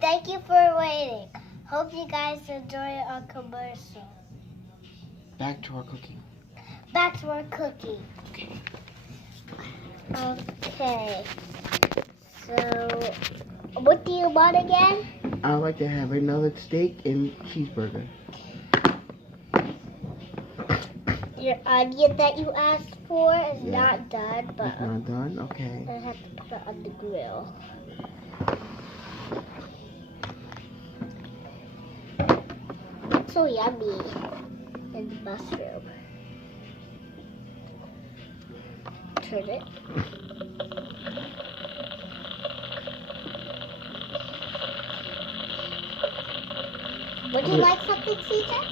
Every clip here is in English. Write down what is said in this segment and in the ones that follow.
Thank you for waiting. Hope you guys enjoy our commercial. Back to our cooking. Back to our cooking. Okay. So, what do you want again? I'd like to have another steak and cheeseburger. Your onion that you asked for is not done, but it's not done. Okay. I have to put it on the grill. It's so yummy. And the mushroom. Turn it. Would you like something, Caesar?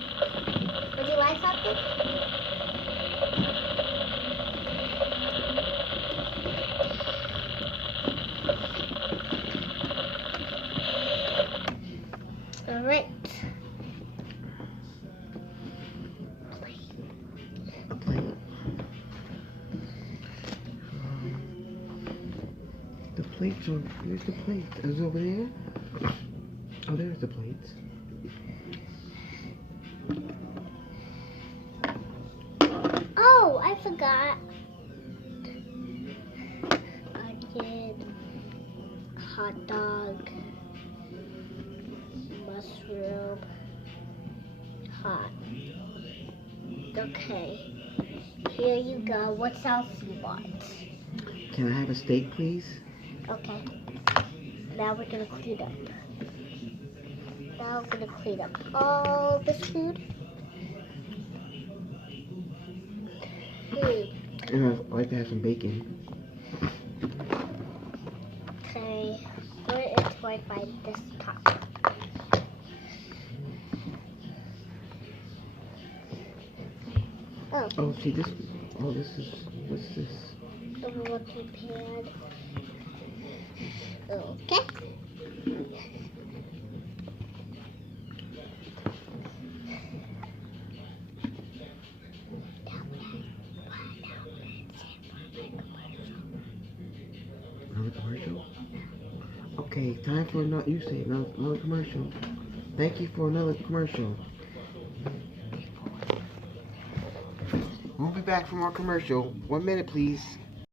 Would you like something? All right. A plate. The plates are. Where's the plate? Is it over there? Oh, there's the plates. Oh, I forgot. Onion, hot dog, mushroom, hot. Okay. Here you go. What else you want? Can I have a steak, please? Okay. Now we're gonna clean up. Now I'm gonna clean up all this food. And I'd like to have some bacon. Okay. Where is where I find this top? Oh. Oh, see this. Oh, this is. What's this? The working pan. Okay. Another commercial? Okay, time for another. You say another commercial. Thank you for another commercial. We'll be back from our commercial. 1 minute, please.